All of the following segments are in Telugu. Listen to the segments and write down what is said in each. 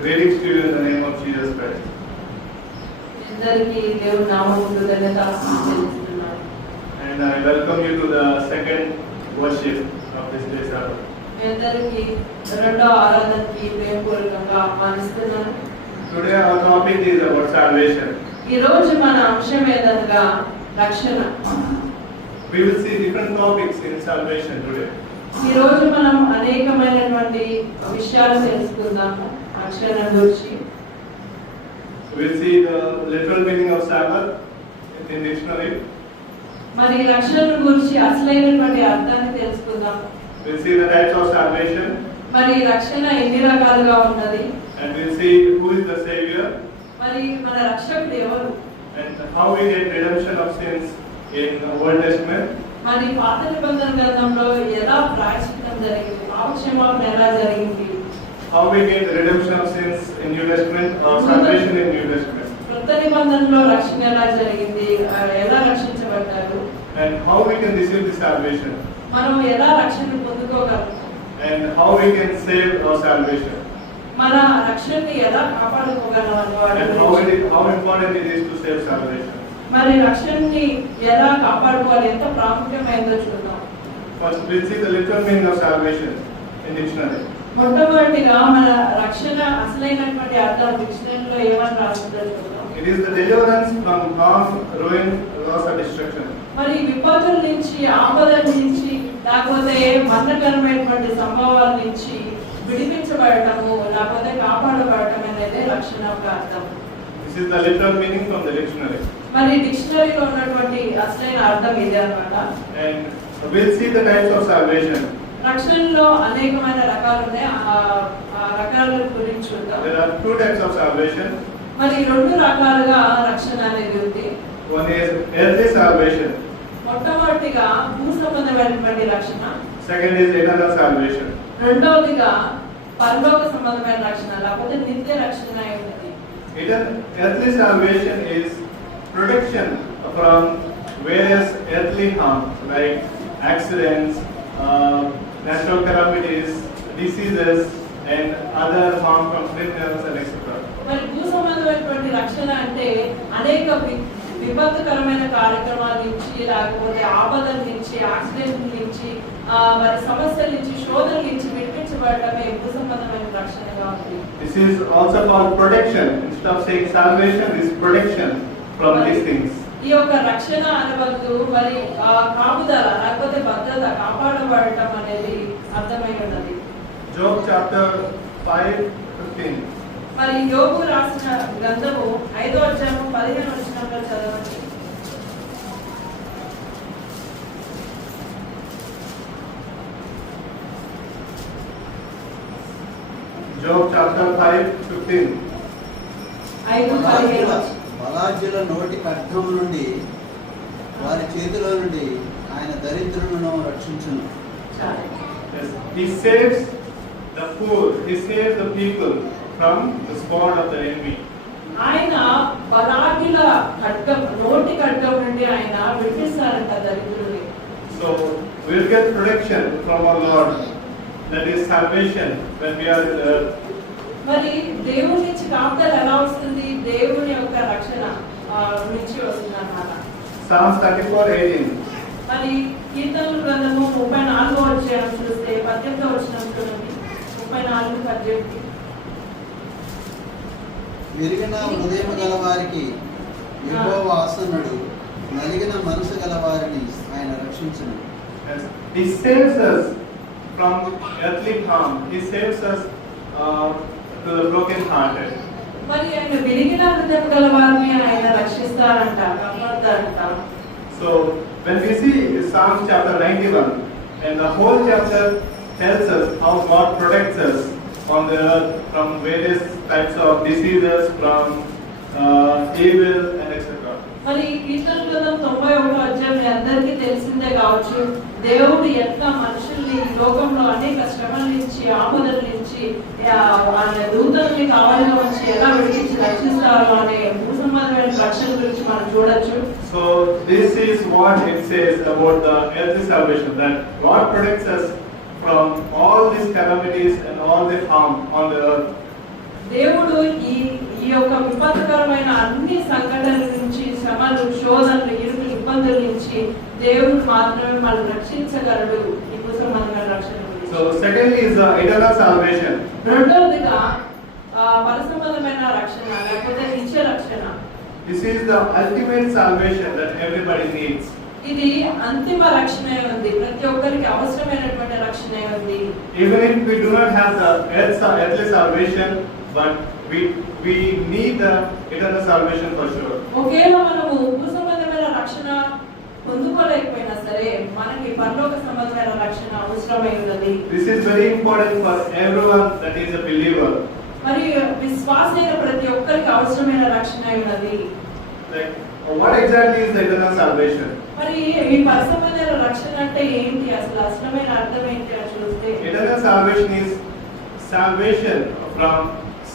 Greetings to you in the name of Jesus Christ. And I welcome you to the second worship of this day Sabbath. Today our topic is about salvation. We will see different topics in salvation today. ఈ రోజు మనం అనేకమైనటువంటి విషయాలు తెలుసుకుందాము రక్షణ గురించి. We'll see the literal meaning of Sabbath in dictionary. మరి రక్షణ గురించి అసలైనటువంటి అర్థాన్ని తెలుసుకుందాము. We'll see the types of salvation. మరి రక్షణ ఎన్ని రకాలుగా ఉన్నది. And we'll see who is the savior. మరి మన రక్షకుడు ఎవరు. And how we get redemption of sins in the Old Testament. మరి పాత నిబంధన గ్రంథంలో ఎలా ప్రాయశ్చిత్తం జరిగింది, పాపక్షమాపణ ఎలా జరిగింది. How we get redemption of sins in New Testament or salvation in New Testament. కొత్త నిబంధనలో రక్షణ ఎలా జరిగింది, ఎలా రక్షించబడ్డారు. And how we can receive the salvation. మనం ఎలా రక్షణ పొందుకోగలం. And how we can save our salvation. మన రక్షణని ఎలా కాపాడుకోగలం and how important it is to save salvation. మరి రక్షణని ఎలా కాపాడుకోవాలి, ఎంత ప్రాముఖ్యమైనదో చూద్దాం. First we'll see the literal meaning of salvation in dictionary. మొట్టమొదటిగా మన రక్షణ అసలైనటువంటి అర్థం డిక్షనరీలో ఏమని రాస్తుందో చూద్దాం. It is the deliverance from harm, ruin, loss or destruction. మరి విపత్తుల నుంచి, ఆపదల నుంచి, లేకపోతే మరణకరమైనటువంటి సంభవాల నుంచి విడిపించబడటము, లేకపోతే కాపాడబడటం అనేది రక్షణ యొక్క అర్థం. This is the literal meaning from the dictionary. మరి డిక్షనరీలో ఉన్నటువంటి అసలైన అర్థం ఇదే అన్నమాట. And we'll see the types of salvation. రక్షణలో అనేకమైన రకాలు ఉన్నాయి. ఆ రకాల గురించి చూద్దాం. There are two types of salvation. మరి రెండు రకాలుగా రక్షణ అనేది ఉంది. One is earthly salvation. మొట్టమొదటిగా భూ సంబంధమైనటువంటి రక్షణ. Second is eternal salvation. రెండవదిగా పరలోక సంబంధమైన రక్షణ, లేకపోతే నిత్య రక్షణ అయి ఉన్నది. Earthly salvation is protection from various earthly harms like accidents, natural calamities, diseases and other harm from criminals and etc. మరి భూ సంబంధమైనటువంటి రక్షణ అంటే అనేక విపత్తుకరమైన కార్యక్రమాల నుంచి, లేకపోతే ఆపదల నుంచి, యాక్సిడెంట్ నుంచి, మరి సమస్యల నుంచి, శోధనల నుంచి విడిపించబడటమే భూ సంబంధమైన రక్షణగా ఉంది. This is also called protection. Instead of saying salvation, is protection from these things. ఈ యొక్క రక్షణ అనవద్దు మరి కాపుదల, లేకపోతే భద్రత, కాపాడబడటం అనేది అర్థమై ఉన్నది. Job chapter 5:15. మరి యోబు రాసిన గ్రంథము 5వ అధ్యాయం 15వ వచనంలో చదవండి. Job chapter 5:15. 5:15. బలాఢ్యుల నోటి ఖడ్గము నుండి, వారి చేతిలో నుండి ఆయన దరిద్రులను రక్షించును. Yes, he saves the poor, he saves the people from the sword of the enemy. ఆయన బలాఢ్యుల ఖడ్గం, నోటి ఖడ్గం నుండి ఆయన విడిపిస్తారంట దరిద్రుల్ని. So we will get protection from our Lord. That is salvation when we are in the. మరి దేవుని నుంచి కాపుదల ఎలా వస్తుంది? దేవుని యొక్క రక్షణ నుంచి వస్తుంది అన్నమాట. Psalms 34:18. మరి కీర్తనల గ్రంథము 34వ అధ్యాయం చూస్తే 18వ వచనం చూడండి. 34:18. విరిగిన హృదయం గల వారికి యెహోవా ఆసన్నుడు, నలిగిన మనసు గల వారిని ఆయన రక్షించును. He saves us from earthly harm. He saves us to the broken hearted. మరి ఆయన విరిగిన హృదయం గల వారిని ఆయన రక్షిస్తారంట, కాపాడతారంట. So when we see Psalms chapter 91, and the whole chapter tells us how God protects us on the earth from various types of diseases, from evil and etc. మరి కీర్తన గ్రంథం 91వ అధ్యాయం మీ అందరికీ తెలిసిందే కావచ్చు. దేవుడు ఎట్లా మనుషుల్ని ఈ లోకంలో అనేక శ్రమల నుంచి, ఆపదల నుంచి, దూతల్ని కావాలిగా వచ్చి ఎలా విడిపించి రక్షిస్తారో అనే భూ సంబంధమైన రక్షణ గురించి మనం చూడొచ్చు. So this is what it says about the earthly salvation, that God protects us from all these calamities and all the harm on the earth. దేవుడు ఈ యొక్క విపత్కరమైన అన్ని సంఘటనల నుంచి, శ్రమలు, శోధనలు, ఇరుకులు, ఇబ్బందుల నుంచి దేవుడు మాత్రమే మనల్ని రక్షించగలడు. ఈ సంబంధమైన రక్షణ గురించి. So secondly is the eternal salvation. రెండవదిగా పరసంబంధమైన రక్షణ లేకపోతే నిత్య రక్షణ. This is the ultimate salvation that everybody needs. ఇది అంతిమ రక్షణే ఉంది, ప్రతి ఒక్కరికి అవసరమైనటువంటి రక్షణే ఉంది. Even if we do not have the earthly salvation, but we need the eternal salvation for sure. ఒకవేళ మనము భూసంబంధమైన రక్షణ పొందుకోలేకపోయినా సరే మనకి పరలోక సంబంధమైన రక్షణ అవసరమై ఉన్నది. This is very important for everyone that is a believer. మరి విశ్వాసైన ప్రతి ఒక్కరికి అవసరమైన రక్షణ ఉన్నది. Like what exactly is the eternal salvation? మరి ఈ పరసంబంధమైన రక్షణ అంటే ఏంటి, అసలు అసలమైన అర్థం ఏంటి అని చూస్తే Eternal salvation is salvation from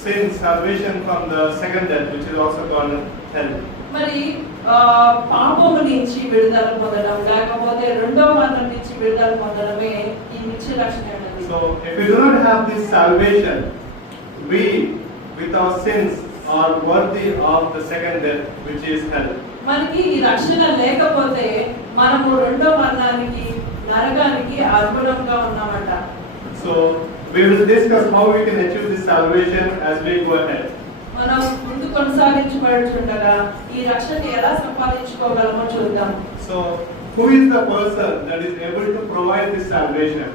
sin, salvation from the second death, which is also called hell. మరి పాపము నుంచి విడుదల పొందడం లేకపోతే రెండవ మరణం నుంచి విడుదల పొందడమే ఈ నిత్య రక్షణ అనేది. So if we do not have this salvation, we with our sins are worthy of the second death, which is hell. మనకి ఈ రక్షణ లేకపోతే మనము రెండో మరణానికి, నరకానికి అర్హులంగా ఉన్నామట. So we will discuss how we can achieve this salvation as we go ahead. మనం ముందు కొనసాగించబడుతుండగా ఈ రక్షణ ఎలా సంపాదించుకోగలమో చూద్దాం. So who is the person that is able to provide this salvation?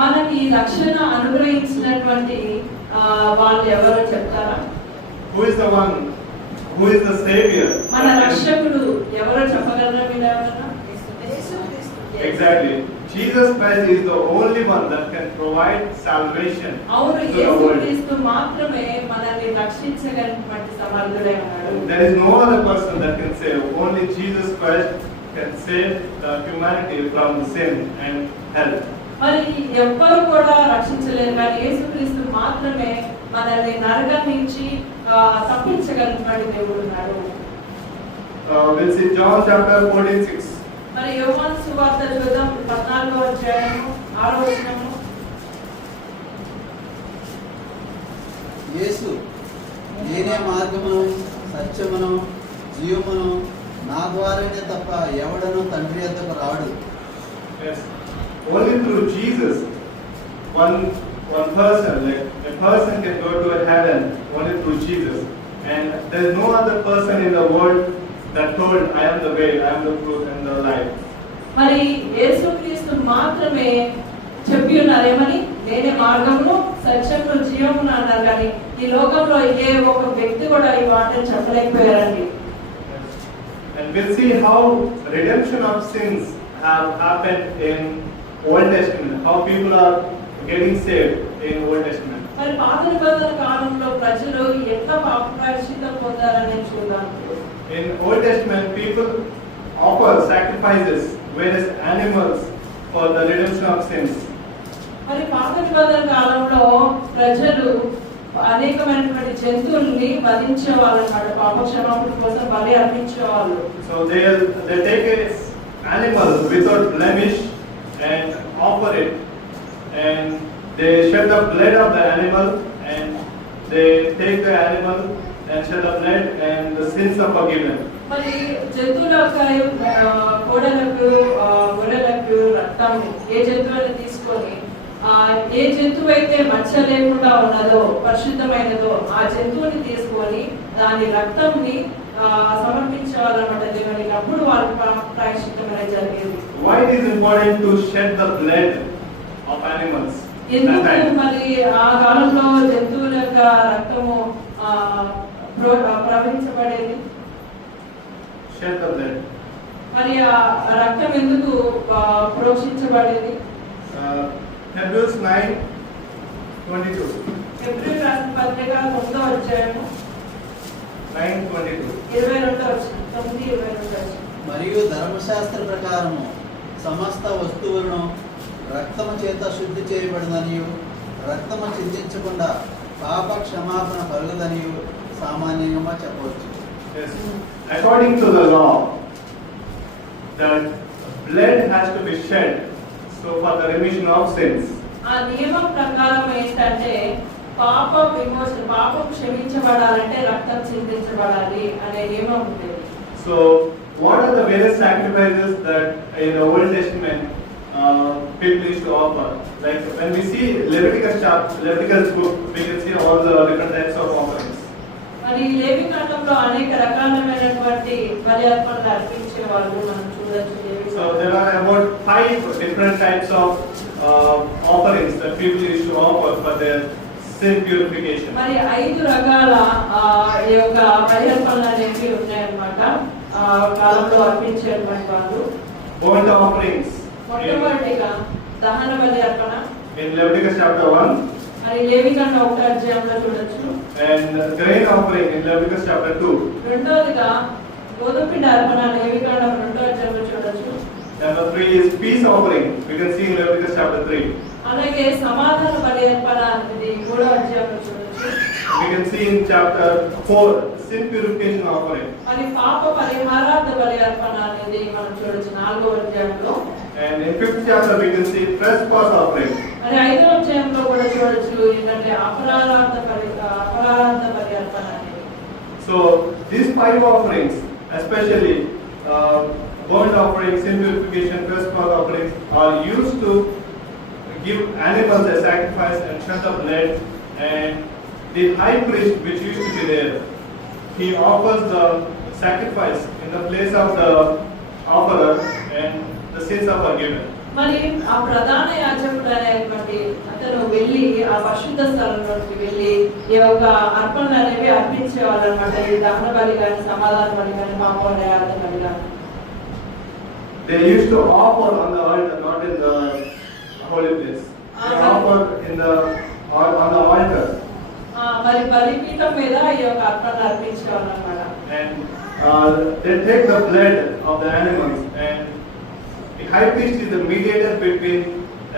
మనకి ఈ రక్షణ అనుగ్రహించినటువంటి వాళ్ళు ఎవరో చెప్తారా? Who is the one? Who is the savior? మన రక్షకుడు ఎవరో చెప్పగలరా మీరు ఎవరన్నా? Exactly. Jesus Christ is the only one that can provide salvation అవును, to the యేసు world. క్రీస్తు మాత్రమే మనల్ని రక్షించగలిగినటువంటి సమర్థుడై ఉన్నాడు. There is no other person that can save. Only Jesus Christ can save the humanity from sin and hell. మరి ఎవ్వరు కూడా రక్షించలేరు, కానీ యేసుక్రీస్తు మాత్రమే మనల్ని నరకం నుంచి తప్పించగలిగినటువంటి దేవుడు ఉన్నాడు. We'll see John chapter 14:6. మరి యోహాను సువార్త చూద్దాం, 14వ అధ్యాయము 6వ వచనము. యేసు, నేనే మార్గమును, సత్యమును, జీవమును, నా ద్వారానే తప్ప ఎవడను తండ్రి యొద్దకు రాడు. Yes. Only through Jesus, one person, like a person can go to heaven only through Jesus. And there is no other person in the world that told, I am the way, I am the truth and the life. మరి యేసుక్రీస్తు మాత్రమే చెప్పి ఉన్నారు ఏమని, నేనే మార్గమును, సత్యమును, జీవమును అన్నారు. కానీ ఈ లోకంలో ఏ ఒక వ్యక్తి కూడా ఈ మాటలు చెప్పలేకపోయారండి. And we'll see how redemption of sins have happened in Old Testament, how people are getting saved in Old Testament. మరి పాత నిబంధన కాలంలో ప్రజలు ఎట్లా పాప ప్రాయశ్చిత్తం పొందారని చూద్దాం. In Old Testament, people offer sacrifices, various animals for the redemption of sins. మరి పాత నిబంధన కాలంలో ప్రజలు అనేకమైనటువంటి జంతువుల్ని వధించేవాళ్ళు అన్నమాట, పాప క్షమాపణ కోసం బలి అర్పించేవాళ్ళు. So they take an animal without blemish and offer it, and they shed the blood of the animal, and they take the animal and shed the blood, and the sins are forgiven. మరి జంతువుల కోడలకు, గొర్రెలకు రక్తం ఏ జంతువులను తీసుకొని ఏ జంతువు అయితే మచ్చ లేకుండా ఉన్నదో, పరిశుద్ధమైనదో ఆ జంతువుని తీసుకొని దాని రక్తంని సమర్పించేవాళ్ళన్నమాట దేవునికి. అప్పుడు వాళ్ళ ప్రాయశ్చిత్తం అనేది జరిగేది. Why it is important to shed the blood of animals? ఎందుకు మరి ఆ కాలంలో జంతువుల యొక్క రక్తము ప్రవహించబడేది? Shed the blood. మరి ఆ రక్తం ఎందుకు ప్రోక్షించబడేది? Hebrews 9:22. హెబ్రీయులకు రాసిన పత్రిక 9వ అధ్యాయము 9:22. 22వ వచనం, 9:22వ వచనం. మరియు ధర్మశాస్త్ర ప్రకారము సమస్త వస్తువులను రక్తము చేత శుద్ధి చేయబడిననియు, రక్తము చిందించకుండా పాప క్షమాపణ కలుగదనియు సామాన్యంగా చెప్పవచ్చు. Yes. According to the law, that blood has to be shed so for the remission of sins. ఆ నియమం ప్రకారం ఏంటంటే పాప విమోచన, పాపం క్షమించబడాలంటే రక్తం చిందించబడాలి అనే నియమం ఉండేది. So, what are the various sacrifices that in the Old Testament people used to offer? Like when we see Leviticus book, we can see all the different types of offerings. మరి లేవి కాండంలో అనేక రకాలైనటువంటి బలి అర్పణలు అర్పించే వాళ్ళు మనం చూడొచ్చు. So there are about 5 different types of offerings that people used to offer for their sin purification. మరి 5 రకాల ఈ యొక్క బలి అర్పణలు అనేవి ఉన్నాయన్నమాట. కాలంలో అర్పించేటువంటి వాళ్ళు Burnt offerings మొట్టమొదటిగా దహన బలి అర్పణ in Leviticus chapter 1, మరి లేవి కాండం 1వ అధ్యాయంలో చూడొచ్చు. and grain offering in Leviticus chapter 2. రెండోదిగా గోధుమ పిండి అర్పణ లేవి కాండం 2వ అధ్యాయంలో చూడొచ్చు. Number 3 is peace offering. We can see in Leviticus chapter 3. అలాగే సమాధాన బలి అర్పణ అనేది 3వ అధ్యాయంలో చూడొచ్చు. We can see in chapter 4 sin purification offering. మరి పాప పరిహారార్థ బలి అర్పణ అనేది మనం చూడొచ్చు 4వ అధ్యాయంలో. And in 5th chapter we can see trespass offering. మరి 5వ అధ్యాయంలో కూడా చూడొచ్చు ఏంటంటే అపరాధార్థ బలి అర్పణ అనేది. So these 5 offerings, especially burnt offerings, sin purification, trespass offerings, are used to give animals a sacrifice and shed the blood. And the high priest, which used to be there, he offers the sacrifice in the place of the offerer, and the sins are forgiven. మరి ఆ ప్రధాన యాజకుడు అనేటువంటి అతను వెళ్ళి ఆ పరిశుద్ధ స్థలంలోకి వెళ్ళి ఈ యొక్క అర్పణలు అనేవి అర్పించేవాళ్ళు అనమాట. ఈ దహన బలి కానీ, సమాధాన బలి కానీ, పాప పరిహారార్థ బలి కానీ. They used to offer on the altar, not in the holy place. They offer on the altar. మరి బలిపీఠం మీద ఈ యొక్క అర్పణలు అర్పించేవాళ్ళు అనమాట. And they take the blood of the animals, and the high priest is the mediator between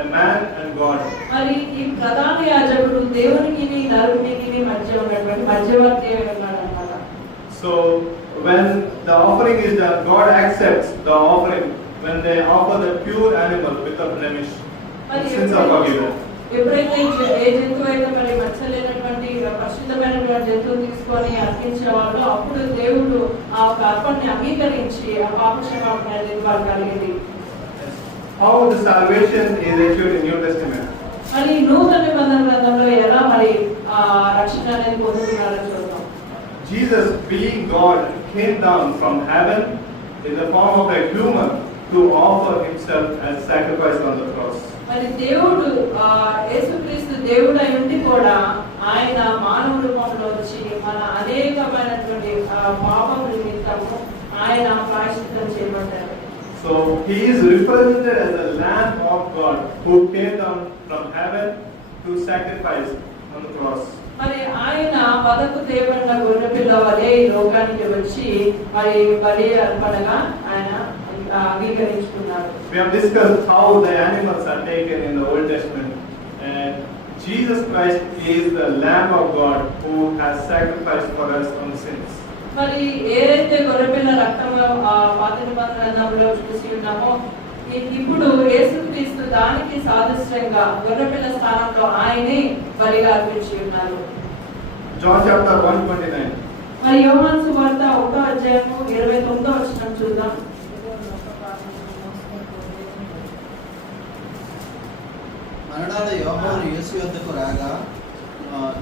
a man and God. మరి ఈ ప్రధాన యాజకుడు దేవునికి నరునికి మధ్య ఉన్నటువంటి మధ్యవర్తి ఉన్నాడు అన్నమాట. So when the offering is done, God accepts the offering when they offer the pure animal without blemish. మరి Sins are forgiven. ఎప్పుడైతే ఏ జంతువు అయితే మరి మచ్చలేనటువంటి పరిశుద్ధమైనటువంటి జంతువుని తీసుకొని అర్పించేవాళ్ళు, అప్పుడు దేవుడు ఆ ఒక అర్పణని అంగీకరించి ఆ పాప క్షమాపణ అనేది వారు కలిగింది. How the salvation is achieved in New Testament? మరి నూతన నిబంధన గ్రంథంలో ఎలా మరి రక్షణ అనేది పొందుతున్నారో చూద్దాం. Jesus, being God, came down from heaven in the form of a human to offer himself as sacrifice on the cross. మరి దేవుడు యేసుక్రీస్తు దేవుడు అయి ఉండి కూడా ఆయన మానవ రూపంలో వచ్చి మన అనేకమైనటువంటి పాపముల నిమిత్తము ఆయన ప్రాయశ్చిత్తం చేయబడ్డారు. So he is represented as the Lamb of God who came down from heaven to sacrifice on the cross. మరి ఆయన వదకు తేబడిన గొర్రెపిల్ల వలె ఈ లోకానికి వచ్చి మరి బలి అర్పణగా ఆయన అంగీకరించుకున్నారు. We have discussed how the animals are taken in the Old Testament, and Jesus Christ is the Lamb of God who has sacrificed for us on sins. మరి ఏదైతే గొర్రెపిల్ల రక్తం పాత నిబంధన గ్రంథంలో చూసి ఉన్నామో, ఇప్పుడు యేసుక్రీస్తు దానికి సాదృశ్యంగా గొర్రెపిల్ల స్థానంలో ఆయనే బలిగా అర్పించి ఉన్నారు. John chapter 1:29. మరి యోహాను సువార్త 1వ అధ్యాయము 29వ వచనం చూద్దాం. మరణాల యోహాను యేసు యొద్దకు రాగా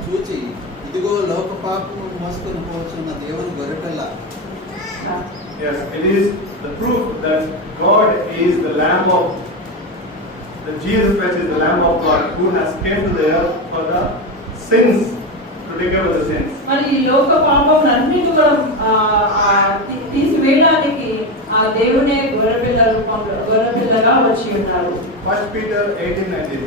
చూచి, ఇదిగో లోక పాపము మోసుకొని పోవచ్చున్న దేవుని గొర్రెపిల్ల. Yes, it is the proof that God is the Lamb of, that Jesus Christ is the Lamb of God who has came to the earth for the sins, to take away the sins. మరి ఈ లోక పాపములన్నీ కూడా తీసివేయడానికి ఆ దేవునే గొర్రెపిల్ల రూపంలో గొర్రెపిల్లగా వచ్చి ఉన్నారు. 1 Peter 18:19.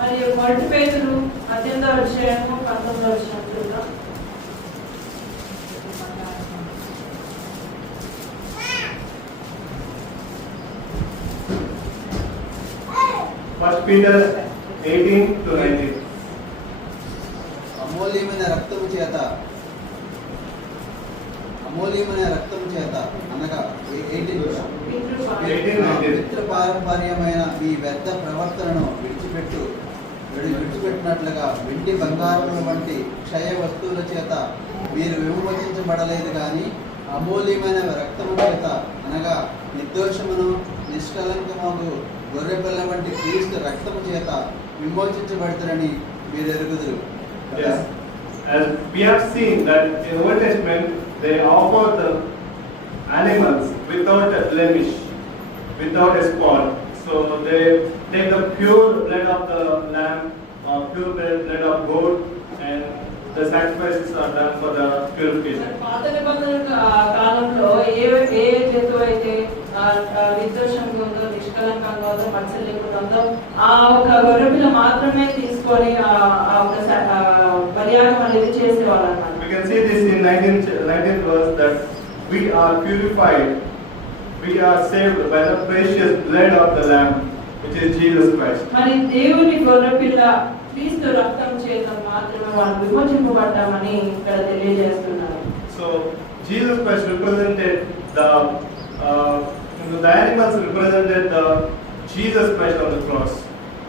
మరి 1 పేతురు 18వ అధ్యాయము 19వ వచనం చూద్దాం. First Peter 18-19. అమూల్యమైన రక్తము చేత అనగా 18 పితృ పారంపర్యమైన మీ వ్యర్థ ప్రవర్తనను విడిచిపెట్టు విడిచిపెట్టినట్లుగా వెండి బంగారముల వంటి క్షయ వస్తువుల చేత మీరు విమోచించబడలేదు కానీ అమూల్యమైన రక్తము చేత అనగా నిర్దోషమును నిష్కలంకమగు గొర్రెపిల్ల వంటి క్రీస్తు రక్తము చేత విమోచించబడతారని మీరు ఎరుగుదురు. Yes. As we have seen that in the Old Testament, they offer the animals without a blemish, without a spot. So they take the pure blood of the lamb or pure blood of goat, and the sacrifices are done for the purification. పాత నిబంధన కాలంలో ఏ జంతువు అయితే నిర్దోషంగా ఉందో, నిష్కలంకంగా ఉందో, మచ్చలు లేకుండా ఉందో ఆ ఒక గొర్రెపిల్ల మాత్రమే తీసుకొని ఆ ఒక బలియాగం అనేది చేసేవాళ్ళు అన్నమాట. We can see this in 19th verse that we are purified, we are saved by the precious blood of the Lamb, which is Jesus Christ. మరి దేవుని గొర్రెపిల్ల క్రీస్తు రక్తం చేత మాత్రమే వాళ్ళు విమోచింపబడ్డామని ఇక్కడ తెలియజేస్తున్నారు. So Jesus Christ represented the animals represented the Jesus Christ on the cross.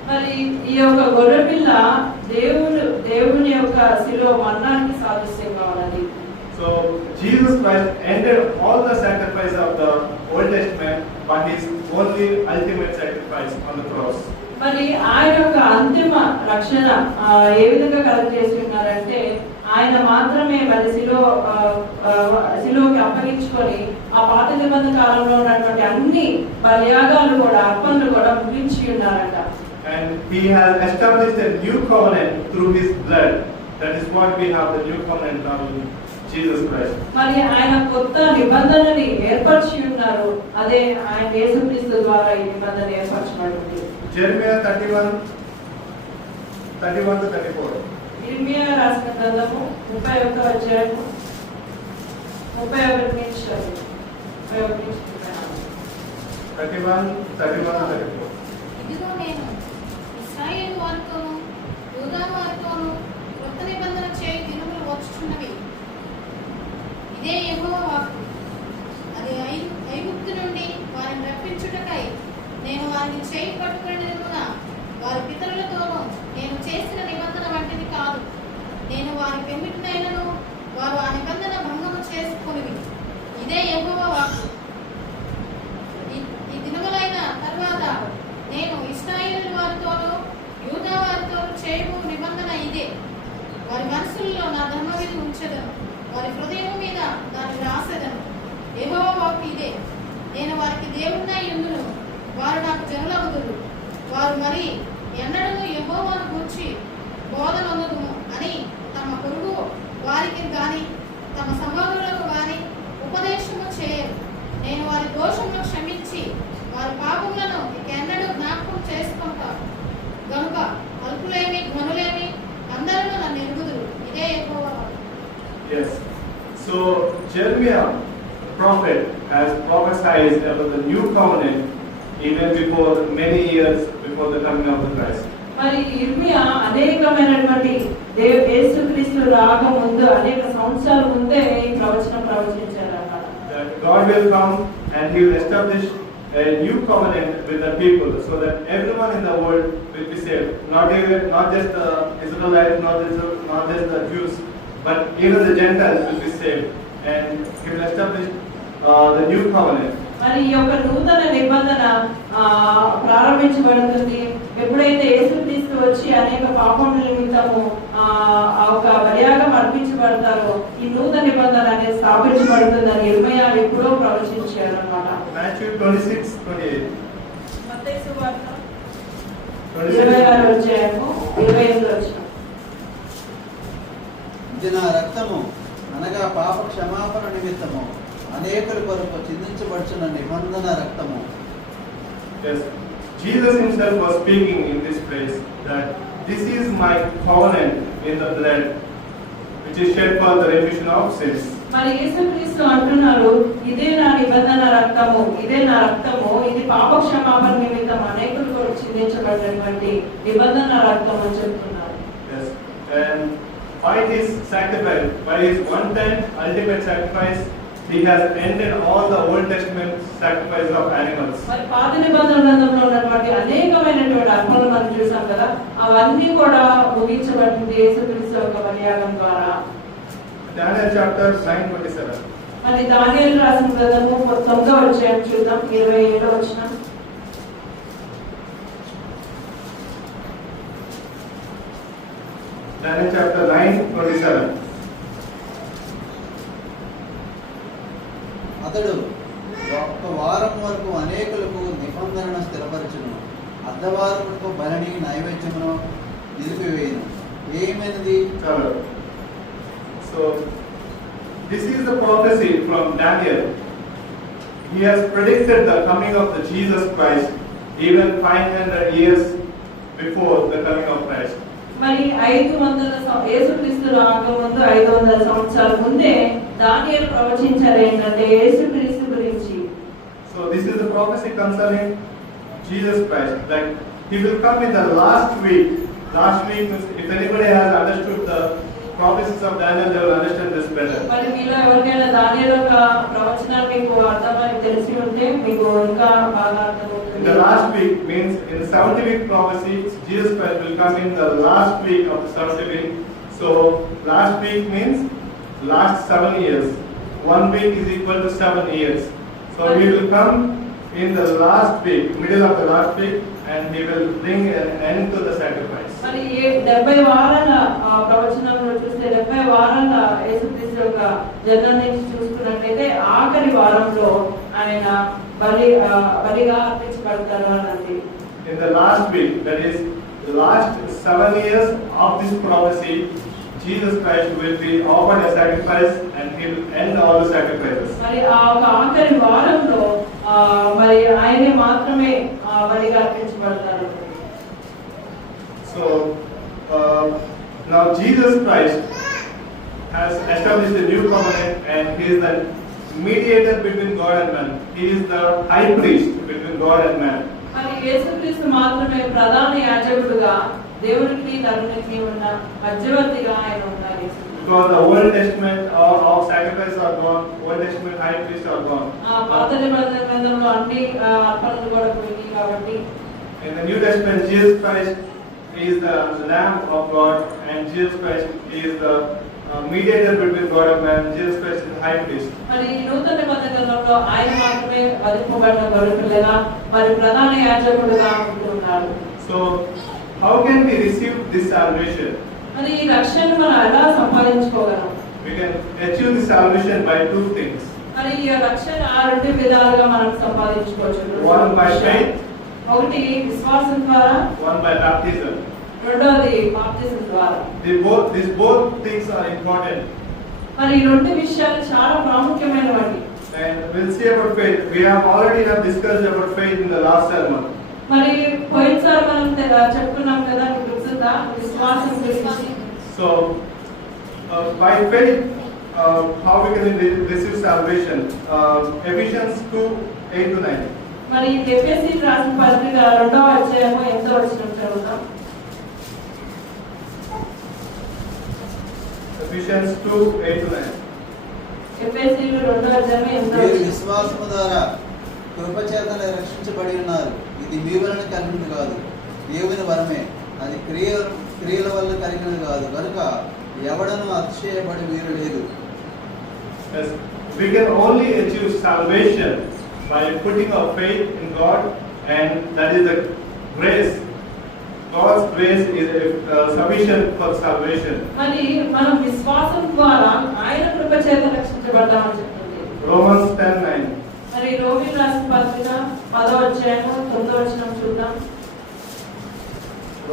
మరి ఈ యొక్క గొర్రెపిల్ల దేవుని యొక్క శిలువ మరణానికి సాదృశ్యంగా ఉన్నది. So Jesus Christ ended all the sacrifice of the Old Testament, but His only ultimate sacrifice on the cross. మరి ఆయన యొక్క అంతిమ రక్షణ ఏ విధంగా కలెక్ట్ చేసి ఉన్నారంటే ఆయన మాత్రమే మరి శిలువకి అప్పగించుకొని ఆ పాత నిబంధన కాలంలో ఉన్నటువంటి అన్ని బలియాగాలు కూడా అర్పణలు కూడా ముగించి ఉన్నారంట. And He has established a new covenant through His blood. That is what we have, the new covenant of Jesus Christ. మరి ఆయన కొత్త నిబంధనని ఏర్పరిచి ఉన్నారు. అదే ఆయన యేసుక్రీస్తు ద్వారా ఈ నిబంధన ఏర్పరచబడింది. Jeremiah 31 to 34. ఇర్మియా రాసిన గ్రంథము 31వ అధ్యాయము 31 నుంచి 34. 31 to 34. ఇదిగో నేను ఇశ్రాయేలు వారితోను యూదా వారితోను కొత్త నిబంధన చేయు దినములు వచ్చుచున్నవి. ఇదే యెహోవా వాక్కు. అది ఐగుప్తు నుండి వారిని రప్పించుటకై నేను వారిని చేయి పట్టుకున్నదిన వారి పితరులతోనూ నేను చేసిన నిబంధన వంటిది కాదు. నేను వారి పెంబిటినైనను వారు ఆ నిబంధన భంగము చేసుకొనివి. ఇదే యెహోవా వాక్కు. ఈ దినములైన తర్వాత నేను ఇశ్రాయేలు వారితోనూ యూదా వారితోనూ చేయు నిబంధన ఇదే. వారి మనసుల్లో నా ధర్మవిధి ఉంచెదను, వారి హృదయం మీద దాన్ని రాసెదను. యెహోవా వాక్కు ఇదే. నేను వారికి దేవుడినై ఉండును, వారు నాకు జనులగుదురు. వారు మరి ఎన్నడూ యెహోవాను గూర్చి బోధనొందుదుము అని తమ పొరుగు వారికి గాని తమ సహోదరులకు గాని ఉపదేశము చేయరు. నేను వారి దోషములను క్షమించి వారి పాపములను ఎన్నడూ జ్ఞాపకం చేసుకుంటారు. గనుక అల్పులేమి ఘనులేమి అందరూ నన్ను ఎరుగుదురు. ఇదే యెహోవా వాక్కు. Yes. So Jeremiah, the prophet, has prophesied about the new covenant even before many years before the coming of the Christ. మరి ఇర్మియా అనేకమైనటువంటి యేసుక్రీస్తు రాక ముందు అనేక సంవత్సరాల ముందే ఈ ప్రవచనం ప్రవచించారు అన్నమాట. That God will come and He will establish a new covenant with the people, so that everyone in the world will be saved. Not just the Israelites, not just the Jews, but even the Gentiles will be saved. And He will establish the new covenant. మరి ఈ యొక్క నూతన నిబంధన ప్రారంభించబడుతుంది ఎప్పుడైతే యేసుక్రీస్తు వచ్చి అనేక పాపముల నిమిత్తము ఆ ఒక బలియాగం అర్పించబడతారో ఈ నూతన నిబంధన అనేది స్థాపించబడుతుందని ఇర్మియా ఎప్పుడో ప్రవచించారు అన్నమాట. Matthew 26:28. మత్తయి సువార్త 26. 26వ అధ్యాయము 28వ వచనం. ఇది నా రక్తము అనగా పాప క్షమాపణ నిమిత్తము అనేకుల కొరకు చిందించబడుచున్న నిబంధన రక్తము. Yes, Jesus Himself was speaking in this place that this is my covenant in the blood, which is shed for the remission of sins. మరి యేసుక్రీస్తు అంటున్నారు ఇదే నా నిబంధన రక్తము, ఇదే నా రక్తము, ఇది పాప క్షమాపణ నిమిత్తం అనేకుల కొరకు చిందించబడినటువంటి నిబంధన రక్తం అని చెప్తున్నారు. Yes, and by His sacrifice, by His one-time ultimate sacrifice, He has ended all the Old Testament sacrifice of animals. మరి పాత నిబంధన గ్రంథంలో ఉన్నటువంటి అనేకమైనటువంటి అర్పణలు మనం చూసాం కదా, అవన్నీ కూడా ముగించబడింది యేసుక్రీస్తు యొక్క బలియాగం ద్వారా. Daniel chapter 9:27. మరి దానియేలు రాసిన గ్రంథము 9వ అధ్యాయం చూద్దాం, 27వ వచనం. Daniel chapter 9:27. అతడు ఒక్క వారం వరకు అనేకులకు నిబంధనను స్థిరపరచును, అర్ధవారములకు బలిని నైవేద్యమును నిలిపివేయును. ఏమైనది? So this is the prophecy from Daniel. He has predicted the coming of the Jesus Christ even 500 years before the coming of Christ. మరి 500 యేసుక్రీస్తు రాకముందు 500 సంవత్సరాల ముందే దానియేలు ప్రవచించారు ఏంటంటే యేసుక్రీస్తు గురించి. So this is the prophecy concerning Jesus Christ, that he will come in the last week. Last week means if anybody has understood the prophecies of Daniel, they will understand this better. మరి మీలో ఎవరికైనా దానియేలు యొక్క ప్రవచనాలు మీకు అర్థమై తెలిసి ఉంటే మీకు ఇంకా బాగా In అర్థమవుతుంది. the last week means in the 70 week prophecy, Jesus Christ will come in the last week of the 70 week. So last week means last 7 years. 1 week is equal to 7 years. So he will come in the last week, middle of the last week, and he will bring an end to the sacrifice. మరి 70 వారాల ప్రవచనంలో చూస్తే 70 వారాల యేసుక్రీస్తు యొక్క జన్మ నుంచి చూసుకున్నట్లయితే ఆఖరి వారంలో ఆయన బలిగా అర్పించబడతారు అన్నది. In the last week, that is the last 7 years of this prophecy, Jesus Christ will be offered a sacrifice and he will end all the sacrifices. మరి ఆ ఒక ఆఖరి వారంలో మరి ఆయనే మాత్రమే బలిగా అర్పించబడతారు. So now Jesus Christ has established a new covenant and he is the mediator between God and man. He is the high priest between God and man. మరి యేసుక్రీస్తు మాత్రమే ప్రధాన యాజకుడుగా దేవునికి నరునికి ఉన్న మధ్యవర్తిగా ఆయన ఉన్నారు. Because the Old Testament of sacrifice are gone, Old Testament high priest are gone. పాత నిబంధన గ్రంథంలో అన్ని అర్పణలు కూడా పోయినాయి కాబట్టి In the New Testament, Jesus Christ is the Lamb of God and Jesus Christ is the mediator between God and man. Jesus Christ is the high priest. మరి ఈ నూతన నిబంధన గ్రంథంలో ఆయన మాత్రమే వధింపబడిన గొర్రెపిల్లగా మరి ప్రధాన యాజకుడుగా ఉంటున్నారు. So how can we receive this salvation? మరి ఈ రక్షణను మనం ఎలా సంపాదించుకోగలం? We can achieve this salvation by two things. మరి ఈ రక్షణ రెండు విధాలుగా మనం సంపాదించుకోవచ్చు. One by faith, ఒకటి విశ్వాసం ద్వారా, one by baptism. రెండోది బాప్తిజం ద్వారా. These both things are important. మరి ఈ రెండు విషయాలు చాలా ప్రాముఖ్యమైనవి. And we'll see about faith. We have already discussed about faith in the last sermon. మరి పోయినసారి మనం చెప్పుకున్నాం కదా, గుర్తుందా విశ్వాసం గురించి. So by faith, how we can receive salvation? Ephesians 2:8-9. మరి ఎఫెసీ రాసిన పత్రిక 2వ అధ్యాయము 8వ వచనం చదువుతాం. Ephesians 2:8-9. ఎఫెసీలు 2వ అధ్యాయం 8వ మీరు వచనం. విశ్వాసము ద్వారా కృపచేతనే రక్షించబడి ఉన్నారు. ఇది మీ వలన కలిగినది కాదు, దేవుని వరమే. అది క్రియల వల్ల కలిగినది కాదు, కనుక ఎవడను అతిశయపడి వీరు లేదు. Yes, we can only achieve salvation by putting our faith in God, and that is the grace. God's grace is sufficient for salvation. మరి మనం విశ్వాసం ద్వారా ఆయన కృప చేత రక్షించబడ్డామని చెప్తుంది. Romans 10:9. మరి రోమీయులకు రాసిన పత్రిక 10వ అధ్యాయము 9వ వచనం చూద్దాం.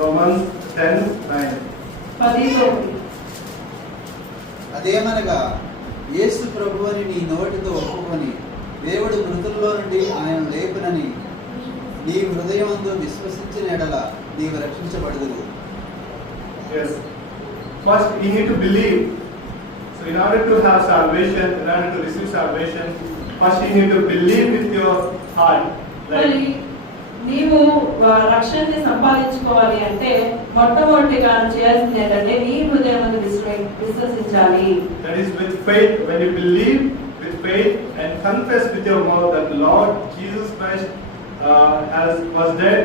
Romans 10:9. 10:9. అదేమనగా యేసు ప్రభువుని నీ నోటితో ఒప్పుకొని దేవుడు మృతుల్లో నుండి ఆయన లేపునని నీ హృదయమందు విశ్వసించిన ఎడల నీవు రక్షించబడదువు. Yes. First, you need to believe. So, in order to have salvation, in order to receive salvation, first you need to believe with your heart. మరి నీవు రక్షణని సంపాదించుకోవాలి అంటే మొట్టమొదటిగా చేయాల్సింది ఏంటంటే నీ హృదయం విశ్వసించాలి. That is with faith. When you believe with faith and confess with your mouth that Lord Jesus Christ was dead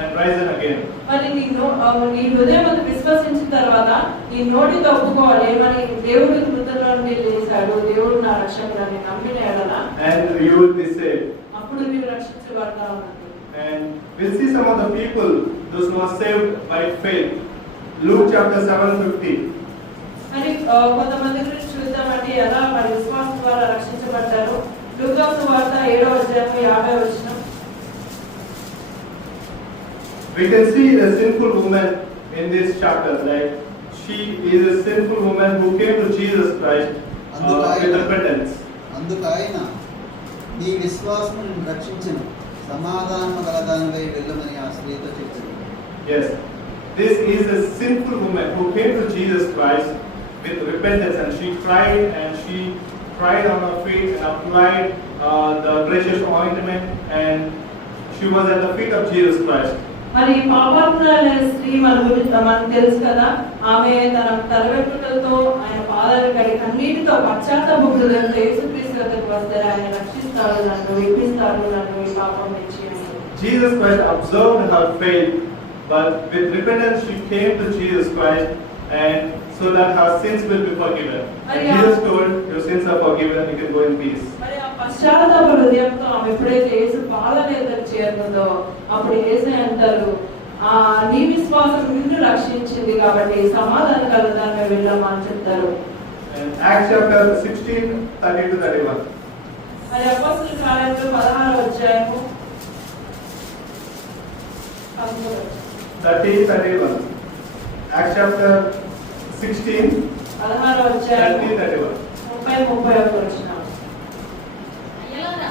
and risen again. మరి నీ హృదయం విశ్వసించిన తర్వాత నీ నోటితో ఒప్పుకోవాలి ఏమని, దేవుడు మృతుల్లో నుండి లేచాడు, దేవుడు నా రక్షకుడని నమ్మిన ఎడల and you will be saved. అప్పుడు నీవు రక్షించబడతావు. And we'll see some of the people, those who are saved by faith. Luke chapter 7:50. మరి కొంతమంది గురించి చూద్దామంటే ఎలా మరి విశ్వాసం ద్వారా రక్షించబడ్డారు. లూకా సువార్త 7వ అధ్యాయం 50వ వచనం. We can see a sinful woman in this chapter. Like she is a sinful woman who came to Jesus Christ with repentance. అందుకు ఆయన నీ విశ్వాసం నిన్ను రక్షించిన సమాధానము గలదానివై వెళ్ళమని ఆ స్త్రీతో చెప్పాడు. Yes, this is a sinful woman who came to Jesus Christ with repentance, and she cried on her feet and applied the precious ointment, and she was at the feet of Jesus Christ. మరి పాపాత్మురాలైన స్త్రీ మనకు తెలుసు కదా, ఆమె తన తలవెంట్రుకలతో ఆయన పాదాలు కడిగి కన్నీటితో పశ్చాత్తాప హృదయంతో యేసుక్రీస్తు వద్దకు వస్తే ఆయన రక్షిస్తాడు, నన్ను విడిపిస్తాడు, నన్ను ఈ పాపం నుంచి. Jesus Christ observed her faith, but with repentance she came to Jesus Christ, and so that her sins will be forgiven. And Jesus told, your sins are forgiven, you can go in peace. మరి ఆ పశ్చాత్తాప హృదయంతో ఆమె ఎప్పుడైతే యేసు పాదాల ఎదురు చేరుతుందో అప్పుడు యేసు అంటారు, నీ విశ్వాసం నిన్ను రక్షించింది కాబట్టి సమాధానం కలదాన్ని వెళ్ళమా అని చెప్తారు. And Acts chapter 16:30-31. మరి అపోస్తలుల కార్యాలు 16వ అధ్యాయము 30-31. Acts chapter 16 16వ అధ్యాయము 30-31. 30-31 వచనాలు. అయ్యలారా,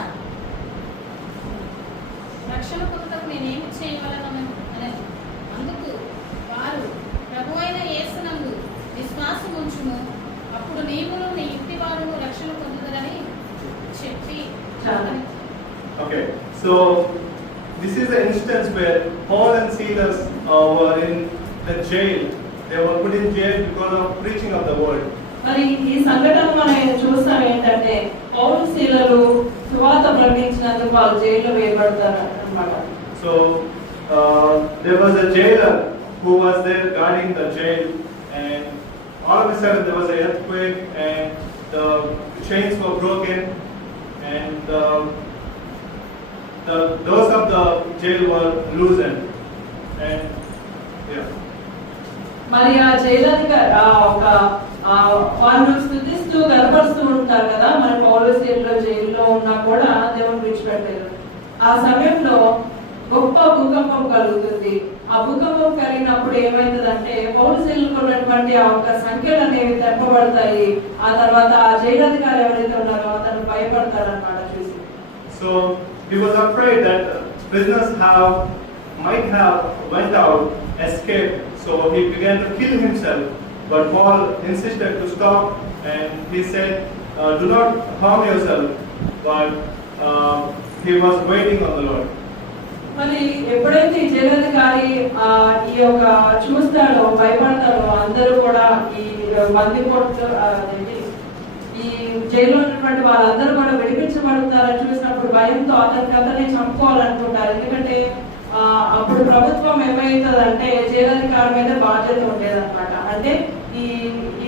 రక్షణ పొందుటకు నేనేమి చేయవలెను అని అందుకు వారు, ప్రభువైన యేసునందు విశ్వాసం ఉంచుము, అప్పుడు నీవును నీ ఇంటి వారును రక్షణ పొందుదురని చెప్పి. Okay, so this is an instance where Paul and Silas were in the jail. They were put in jail because of preaching of the word. మరి ఈ సంఘటన మనం చూస్తాం ఏంటంటే పౌలు శీలలు సువార్త ప్రకటించినందుకు వాళ్ళు జైల్లో వేయబడతారు అన్నమాట. So there was a jailer who was there guarding the jail, and all of a sudden there was an earthquake and the chains were broken, and the doors of the jail were loosened, and yeah. మరి ఆ జైలధికారి వాళ్ళు స్థుతిస్తూ గర్భస్తూ ఉంటారు కదా, మరి పౌలు శీలలో జైల్లో ఉన్నా కూడా దేవుని విడిచిపెట్టలేదు. ఆ సమయంలో గొప్ప భూకంపం కలుగుతుంది. ఆ భూకంపం కలిగినప్పుడు ఏమైతుందంటే పౌలు శీలకు ఉన్నటువంటి ఆ ఒక సంఖ్యలు అనేవి తెప్పబడతాయి. ఆ తర్వాత ఆ జైలధికారి ఎవరైతే ఉన్నారో అతను భయపడతాడన్నమాట చూసి. So he was afraid that prisoners might have went out, escaped. So he began to kill himself. But Paul insisted to stop, and he said, do not harm yourself. But he was waiting on the Lord. మరి ఎప్పుడైతే ఈ జైలధికారి ఈ యొక్క చూస్తాడో భయపడతాడో అందరూ కూడా ఈ బందిపోట్లు ఈ జైల్లో ఉన్నటువంటి వాళ్ళందరూ కూడా విడిపించబడతారని చూసినప్పుడు భయంతో అతన్ని చంపుకోవాలనుకుంటారు. ఎందుకంటే అప్పుడు ప్రభుత్వం ఏమైతుందంటే జైలధికారి మీద బాధ్యత ఉండేదన్నమాట. అంటే ఈ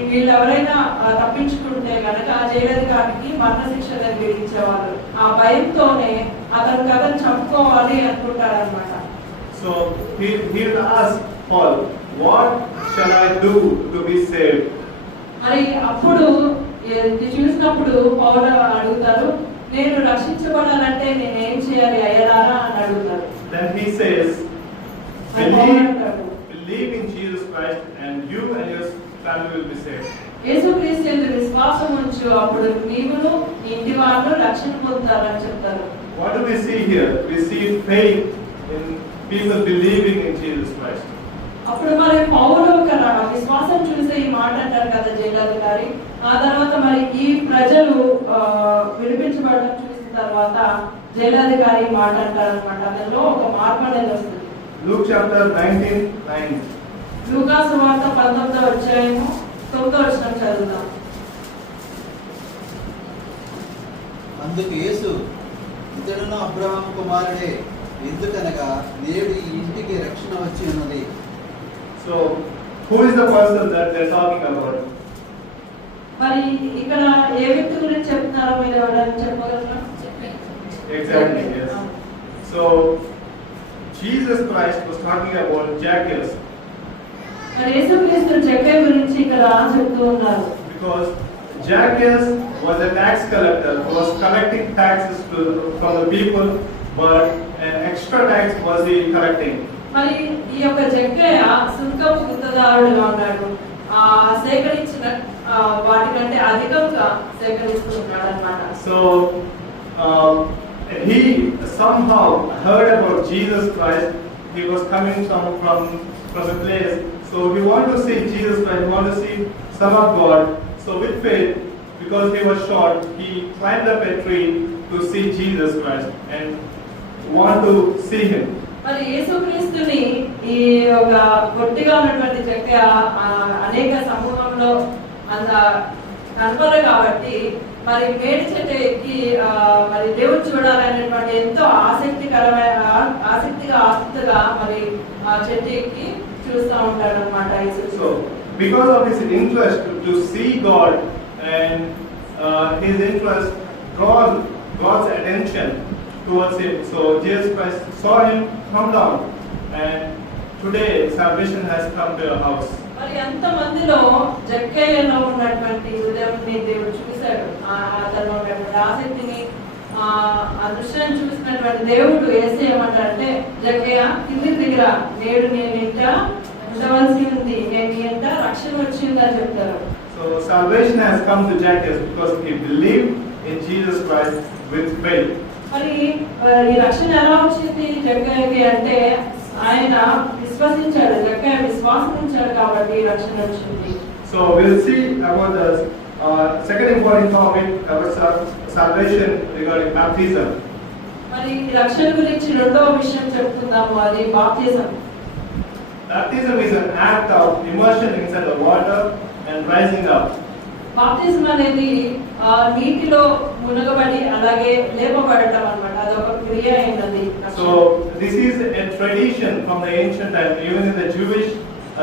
వీళ్ళు ఎవరైనా తప్పించుకుంటే కనుక ఆ జైలధికారికి మరణశిక్ష విధించేవాళ్ళు. ఆ భయంతోనే అతను చంపుకోవాలి అనుకుంటారన్నమాట. So he will ask Paul, what shall I do to be saved? మరి అప్పుడు ఇది చూసినప్పుడు పౌలు అడుగుతారు, నేను రక్షించబడాలంటే నేను ఏం చేయాలి అయ్యలారా అని అడుగుతారు. Then he says, believe in Jesus Christ, and you and your family will be saved. యేసుక్రీస్తు యందు విశ్వాసం ఉంచు, అప్పుడు నీవును ఇంటి వారు రక్షణ పొందుతారని చెప్తారు. What do we see here? We see faith in people believing in Jesus Christ. అప్పుడు మరి పౌలు కదా విశ్వాసం చూసే ఈ మాట అంటారు కదా జైలధికారి. ఆ తర్వాత మరి ఈ ప్రజలు విడిపించబడడం చూసిన తర్వాత జైలధికారి మాట అంటారు అనమాట. అందులో ఒక మార్పు అనేది వస్తుంది. Luke chapter 19:9. లూకా సువార్త 19వ అధ్యాయము 9వ వచనం చదువుతాం. అందుకు యేసు, ఇతడును అబ్రహాము కుమారుడే, ఎందుకనగా నేడు ఈ ఇంటికి రక్షణ వచ్చి ఉన్నది. So, who is the person that they're talking about? మరి ఇక్కడ ఏ వ్యక్తి గురించి చెప్తున్నారో మీరు ఎవరైనా చెప్పగలరా? Exactly, yes. So, Jesus Christ was talking about Zacchaeus మరి యేసుక్రీస్తు జక్కయ్య గురించి ఇక్కడ చెప్తూ ఉన్నారు. because Zacchaeus was a tax collector who was collecting taxes from the people, but an extra tax was he collecting. మరి ఈ యొక్క జక్కయ్య సుంకపు గుత్తదారుడుగా ఉన్నాడు. సేకరించిన వాటికంటే అధికంగా సేకరిస్తూ ఉన్నాడు అన్నమాట. So he somehow heard about Jesus Christ. He was coming from a place. So he wanted to see Jesus Christ. He wanted to see Son of God. So with faith, because he was short, he climbed up a tree to see Jesus Christ and want to see him. మరి యేసుక్రీస్తుని ఈ ఒక గొట్టిగా ఉన్నటువంటి జక్కయ్య అనేక సమూహంలో అంత కనపడరు కాబట్టి మరి మేడి చెట్టు ఎక్కి మరి దేవుడు చూడాలనేటువంటి ఎంతో ఆసక్తిగా మరి ఆ చెట్టు ఎక్కి చూస్తూ ఉంటాడు అనమాట. So because of his interest to see God and his interest drawn God's attention towards him. So Jesus Christ saw him come down, and today salvation has come to your house. మరి ఎంత మందిలో జక్కయ్యలో ఉన్నటువంటి హృదయాన్ని దేవుడు చూశాడు. అతను ఉన్నటువంటి ఆసక్తిని ఆ దృశ్యాన్ని చూసినటువంటి దేవుడు ఏసీ ఏమంటారంటే, జక్కయ్య కిందికి దిగిరా, నేడు నేను ఇంట ఉండవలసి ఉంది, నేను ఇంట రక్షణ వచ్చిందని చెప్తారు. So salvation has come to Zacchaeus because he believed in Jesus Christ with faith. మరి ఈ రక్షణ ఎలా వచ్చింది జక్కయ్యకి అంటే ఆయన విశ్వసించాడు. జక్కయ్య విశ్వాసం ఉంచాడు కాబట్టి ఈ రక్షణ వచ్చింది. So we'll see about the second important topic about salvation regarding baptism. మరి ఈ రక్షణ గురించి రెండవ విషయం చెప్తున్నాము, అది బాప్తిజం. Baptism is an act of immersion inside the water and rising up. బాప్తిజం అనేది నీటిలో మునగబడి అలాగే లేపబడటం అన్నమాట. అదొక క్రియ అయినది. So this is a tradition from the ancient time. Even in the Jewish,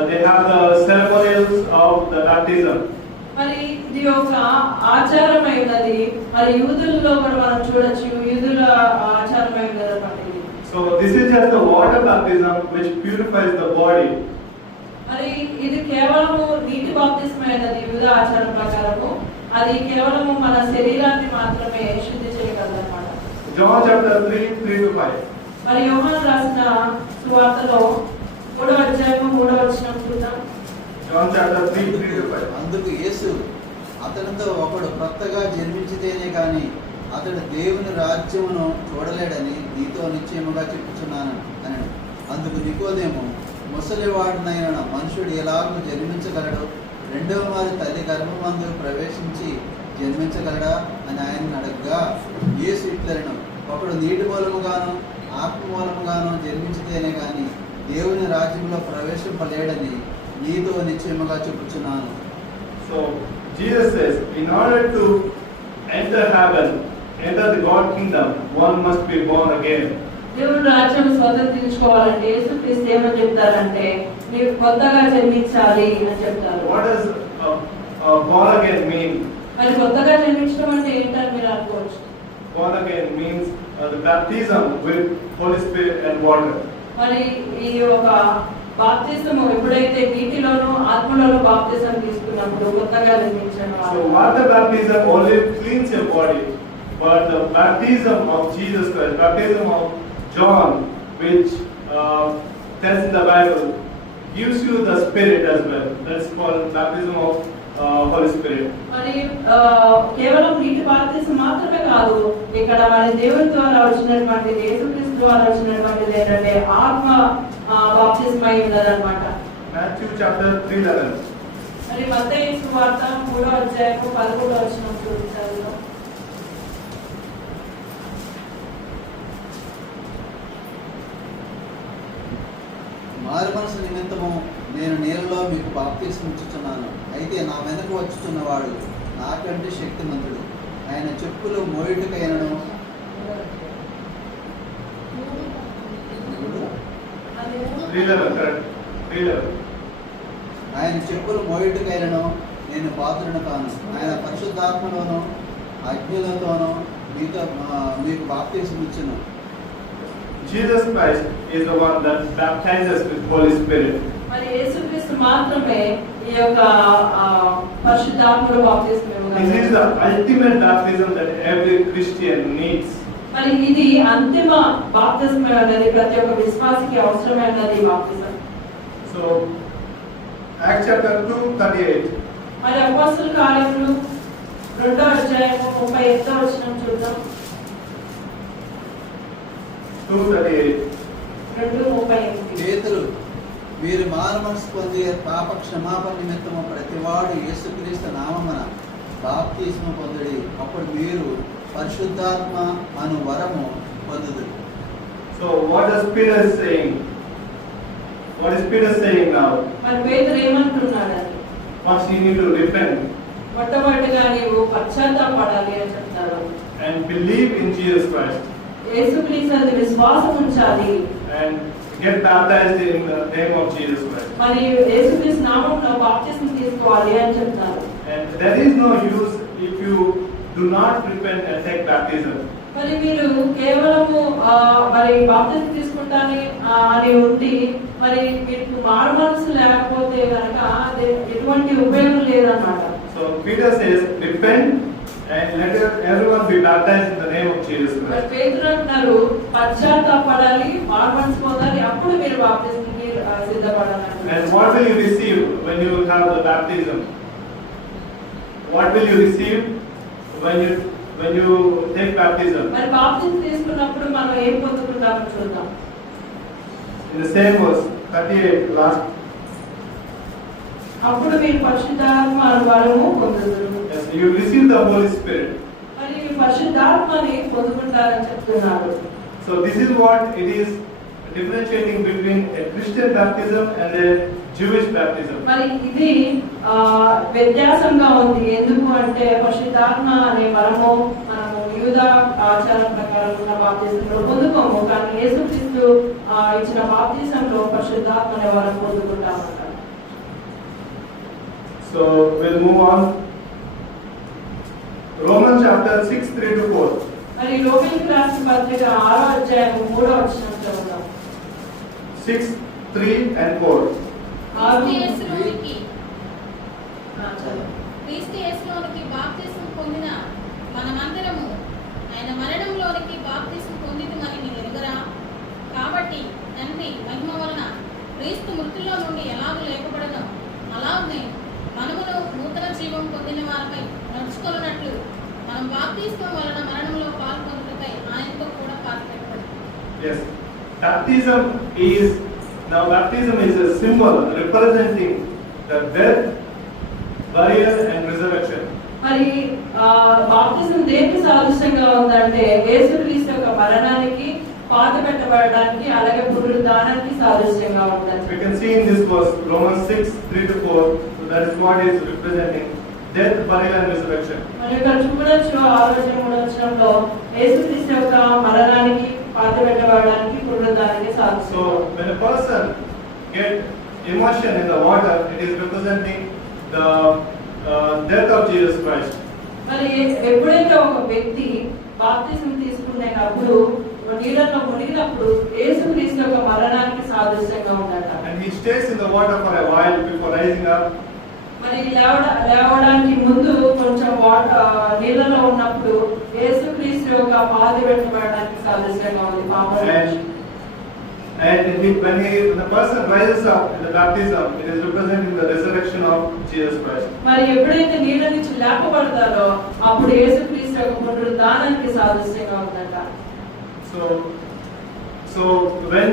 they have the ceremonials of the baptism. మరి ఇది ఒక ఆచారమై ఉన్నది. మరి యూదుల్లో కూడా మనం చూడొచ్చు, యూదుల ఆచారమై ఉన్నదన్నమాట. So this is just the water baptism which purifies the body. మరి ఇది కేవలము నీటి బాప్తిస్మైనది యూద ఆచారం ప్రకారము. అది కేవలము మన శరీరాన్ని మాత్రమే శుద్ధి చేయగలదన్నమాట. John chapter 3:3-5. మరి యోహాను రాసిన సువార్తలో 3వ అధ్యాయము 3వ వచనం చూద్దాం. John chapter 3:3-5. అందుకు యేసు, అతనితో ఒకడు కొత్తగా జన్మించితేనే గాని అతడు దేవుని రాజ్యమును చూడలేడని నీతో నిశ్చయముగా చెప్పుచున్నాను అని. అందుకు నికోదేము, ముసలివాడునైన మనుషుడు ఎలాగూ జన్మించగలడు? రెండవ మారు తల్లి గర్భమందు ప్రవేశించి జన్మించగలడా అని ఆయన్ని అడగగా, యేసు ఇట్లనెను, ఒకడు నీటి మూలముగాను ఆత్మ మూలముగాను జన్మించితేనే గాని దేవుని రాజ్యంలో ప్రవేశింపలేడని నీతో నిశ్చయముగా చెప్పుచున్నాను. So Jesus says, in order to enter heaven, enter the God kingdom, one must be born again. దేవుని రాజ్యం స్వతంత్రించుకోవాలంటే యేసుక్రీస్తు ఏమని చెప్తారంటే, మీరు కొత్తగా జన్మించాలి అని చెప్తారు. What does born again mean? మరి కొత్తగా జన్మించడం అంటే ఏంటని మీరు అనుకోవచ్చు. Born again means the baptism with Holy Spirit and water. మరి ఈ ఒక బాప్తిజము ఎప్పుడైతే నీటిలోనూ ఆత్మలోనూ బాప్తిజం తీసుకున్నప్పుడు కొత్తగా జన్మించడం. So water baptism only cleans your body, but the baptism of Jesus Christ, baptism of John, which tells in the Bible, gives you the Spirit as well. That's called baptism of Holy Spirit. మరి కేవలం నీటి బాప్తిజం మాత్రమే కాదు, ఇక్కడ మన దేవుని ద్వారా వచ్చినటువంటి యేసుక్రీస్తు ద్వారా వచ్చినటువంటిది ఏంటంటే ఆత్మ బాప్తిజం అయి ఉన్నదన్నమాట. Matthew chapter 3:11. మరి మత్తయి సువార్త 3వ అధ్యాయము 11వ వచనం చూద్దాం. మారుమనసు నిమిత్తము నేను నీళ్ళలో మీకు బాప్తిస్మం ఇచ్చుచున్నాను. అయితే నా వెనక వచ్చుచున్నవాడు నాకంటే శక్తిమంతుడు, ఆయన చెప్పులు మోయుటకైనను ఆయన చెప్పులు మోయుటకైనను నేను పాత్రుడు కాను. ఆయన పరిశుద్ధాత్మలోను అగ్నిలతోనూ మీకు బాప్తిసం ఇచ్చును. Jesus Christ is the one that baptizes with Holy Spirit. మరి యేసుక్రీస్తు మాత్రమే ఈ యొక్క పరిశుద్ధాత్మలో బాప్తిసం This is the ultimate baptism that every Christian needs. మరి ఇది అంతిమ బాప్తిసం అనేది ప్రతి ఒక్క విశ్వాసికి అవసరమైనది బాప్తిసం. So Acts chapter 2:38. మరి అపోస్తలుల కార్యములు 2వ అధ్యాయము 38వ వచనం చూద్దాం. 2:38. 2:38. పేతురు, మీరు మారుమనసు పొంది పాప క్షమాపణ నిమిత్తము ప్రతివాడు యేసుక్రీస్తు నామమున బాప్తిస్మ పొందుడి, అప్పుడు మీరు పరిశుద్ధాత్మ అను వరము పొందుదురు. So what is Peter saying? What is Peter saying now? మరి పేతురు ఏమంటున్నాడు? First you need to repent మొట్టమొదటిగా నీవు పశ్చాత్తాపడాలి అని చెప్తాడు. and believe in Jesus Christ. యేసుక్రీస్తునందు విశ్వాసం ఉంచాలి. And get baptized in the name of Jesus Christ. మరి యేసుక్రీస్తు నామములో బాప్తిసం తీసుకోవాలి అని చెప్తారు. And there is no use if you do not repent and take baptism. మరి మీరు కేవలము మరి బాప్తిసం తీసుకుంటాని అని ఉండి మరి మీకు మారు మనసు లేకపోతే కనుక అది ఎటువంటి ఉపయోగం లేదన్నమాట. So Peter says, repent and let everyone be baptized in the name of Jesus మరి Christ. పేతురు అంటున్నారు పశ్చాత్తాపడాలి, మారు మనసు పొందాలి, అప్పుడు మీరు బాప్తిసానికి సిద్ధపడాలి. And what will you receive when you have the baptism? What will you receive when you take baptism? మరి బాప్తిసం తీసుకున్నప్పుడు మనం ఏం పొందుకుంటామో చూద్దాం. In the same verse 38 last. అప్పుడు మీరు పరిశుద్ధాత్మ వరము పొందుదురు. Yes, you receive the Holy Spirit. మరి పరిశుద్ధాత్మని పొందుకుంటారని చెప్తున్నారు. So this is what it is differentiating between a Christian baptism and a Jewish baptism. మరి ఇది వ్యత్యాసంగా ఉంది. ఎందుకు అంటే పరిశుద్ధాత్మ అనే వరము మనము యూద ఆచారం ప్రకారం ఉన్న బాప్తిసంలో పొందుకోము, కానీ యేసుక్రీస్తు ఇచ్చిన బాప్తిసంలో పరిశుద్ధాత్మ అనే వరం పొందుకుంటామన్నమాట. So we'll move on. Romans chapter 6:3-4. మరి రోమీయులకు రాసిన పత్రిక 6వ అధ్యాయం 3వ వచనం చదువుదాం. 6:3 and 4. క్రీస్తు యేసులోనికి బాప్తిసం పొందిన మనమందరము ఆయన మరణంలోనికి బాప్తిసం పొందితిమని మీరు ఎరుగరా? కాబట్టి తండ్రి మహిమ వలన క్రీస్తు మృతుల్లో నుండి ఎలాగూ లేపబడదో అలాగే మనమును నూతన జీవం పొందిన వారిపై నడుచుకొనున్నట్లు మనం బాప్తిస్మం వలన మరణంలో పాల్గొనుటకై ఆయనతో కూడా పాతిపెట్టబడి. Yes, baptism is a symbol representing the death, burial and resurrection. మరి బాప్తిసం దేనికి సాదృశ్యంగా ఉందంటే యేసుక్రీస్తు యొక్క మరణానికి, పాతిపెట్టబడడానికి, అలాగే పునరుద్ధానానికి సాదృశ్యంగా ఉందండి. We can see in this verse Romans 6:3-4. So that is what is representing death, burial and resurrection. మరి ఇక్కడ చూడొచ్చు 6వ వచనంలో యేసుక్రీస్తు యొక్క మరణానికి, పాతిపెట్టబడడానికి, పునరుద్ధానానికి సాదృశ్యం. So when a person get immersion in the water, it is representing the death of Jesus Christ. మరి ఎప్పుడైతే ఒక వ్యక్తి బాప్తిసం తీసుకునేటప్పుడు నీళ్ళలో మునిగినప్పుడు యేసుక్రీస్తు యొక్క మరణానికి సాదృశ్యంగా ఉందట. And he stays in the water for a while before rising up. మరి లేవడానికి ముందు కొంచెం నీళ్ళలో ఉన్నప్పుడు యేసుక్రీస్తు యొక్క పాతిపెట్టబడడానికి సాదృశ్యంగా ఉంది పాపం. And when the person rises up in the baptism, it is representing the resurrection of Jesus Christ. మరి ఎప్పుడైతే నీళ్ళ నుంచి లేపబడతారో అప్పుడు యేసుక్రీస్తు యొక్క పునరుద్ధానానికి సాదృశ్యంగా ఉందట. So when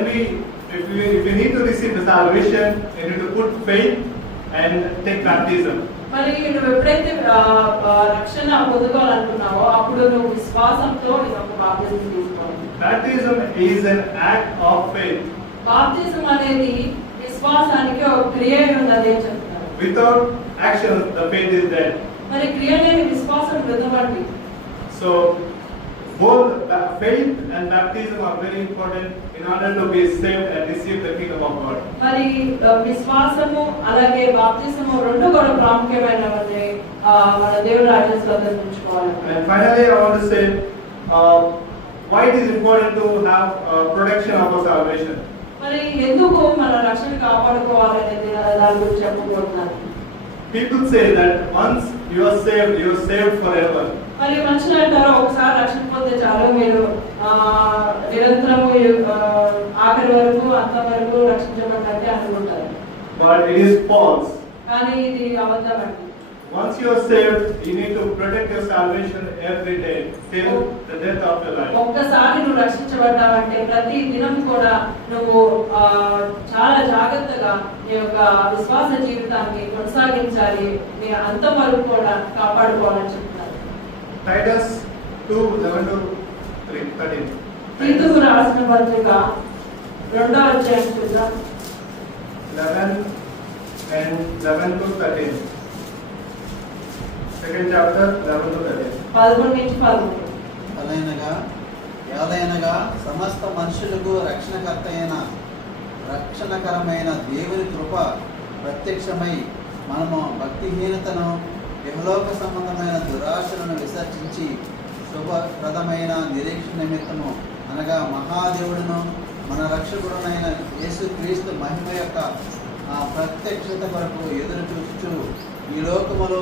if we need to receive the salvation, we need to put faith and take baptism. మరి నువ్వు ఎప్పుడైతే రక్షణ పొందుకోవాలనుకున్నావో అప్పుడు నువ్వు విశ్వాసంతో నీ యొక్క బాప్తిసం తీసుకోవాలి. Baptism is an act of faith. బాప్తిసం అనేది విశ్వాసానికి ఒక క్రియ ఉన్నది అని చెప్తున్నారు. Without action, the faith is dead. మరి క్రియ లేని విశ్వాసం మృతమండి. So both faith and baptism are very important in order to be saved and receive the kingdom of God. మరి విశ్వాసము అలాగే బాప్తిసము రెండు కూడా ప్రాముఖ్యమైనవి మన దేవుని రాజ్యం స్వతంత్రించుకోవాలి. And finally, I want to say why it is important to have protection of our salvation. మరి ఎందుకు మన రక్షణ కాపాడుకోవాలనేది దాని గురించి చెప్పబోతున్నాను. People say that once you are saved forever. మరి మనుషులు అంటారు ఒకసారి రక్షణ పొందే చాలు మీరు నిరంతరము ఆఖరి వరకు అంత వరకు రక్షించబడ్డాకే అనుకుంటారు. But it is false. కానీ ఇది అబద్ధమండి. Once you are saved, you need to protect your salvation every day till the death of your life. ఒక్కసారి నువ్వు రక్షించబడ్డావంటే ప్రతి దినం కూడా నువ్వు చాలా జాగ్రత్తగా నీ యొక్క విశ్వాస జీవితాన్ని కొనసాగించాలి, నీ అంతం వరకు కూడా కాపాడుకోవాలని చెప్తున్నారు. Titus 2:11-13. తీతుకు రాసిన పత్రిక 2వ అధ్యాయం చూద్దాం. 11 and 11-13. Second chapter 11-13. 11 నుంచి 13. ఏదైనగా సమస్త మనుషులకు రక్షణకరమైన దేవుని కృప ప్రత్యక్షమై మనము భక్తిహీనతను యహలోక సంబంధమైన దురాశలను విసర్జించి శుభప్రదమైన నిరీక్షణ నిమిత్తము అనగా మహాదేవుడును మన రక్షకుడునైన యేసుక్రీస్తు మహిమ యొక్క ప్రత్యక్షత కొరకు ఎదురు చూస్తూ ఈ లోకములో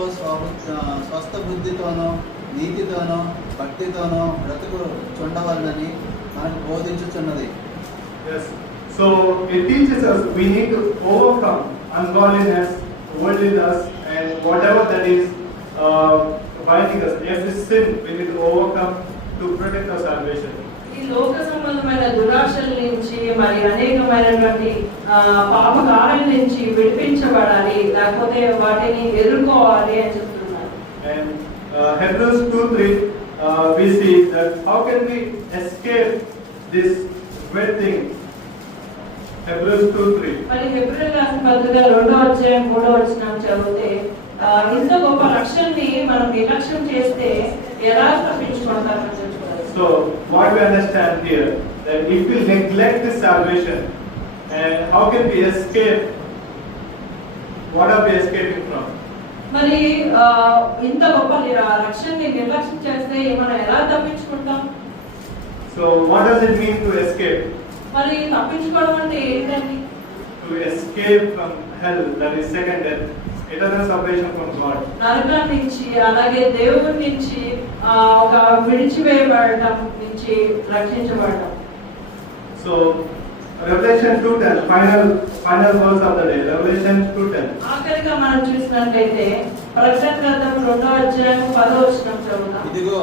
స్వస్థ బుద్ధితోనూ నీతితోనూ భక్తితోనూ బ్రతుకు చుండవలనని మనకు బోధించుచున్నది. Yes. So it teaches us we need to overcome ungodliness, worldliness, and whatever that is binding us. Every sin we need to overcome to protect our salvation. ఈ లోక సంబంధమైన దురాశల నుంచి మరి అనేకమైనటువంటి పాప కార్యాల నుంచి విడిపించబడాలి, లేకపోతే వాటిని ఎదుర్కోవాలి అని చెప్తున్నారు. And Hebrews 2:3 we see that how can we escape this great thing. Hebrews 2:3. మరి హెబ్రీయులకు రాసిన పత్రిక 2వ అధ్యాయం 3వ వచనం చదివితే ఇంత గొప్ప రక్షణని మనం నిర్లక్ష్యం చేస్తే ఎలా తప్పించుకుంటామని చెప్తున్నారు. So what we understand here, that if we neglect this salvation, and how can we escape? What are we escaping from? మరి ఇంత గొప్ప రక్షణని నిర్లక్ష్యం చేస్తే మనం ఎలా తప్పించుకుంటాం? So what does it mean to escape? మరి తప్పించుకోవడం అంటే ఏంటండి? To escape from hell, that is second death, eternal separation from God. నరకం నుంచి అలాగే దేవుడి నుంచి ఒక విడిచివేయబడటం నుంచి రక్షించబడటం. So Revelation 2:10, final verse of the day. Revelation 2:10. ఆఖరిగా మనం చూసినట్లయితే ప్రకటన గ్రంథం 2వ అధ్యాయం 10వ వచనం చదువుదాం. ఇదిగో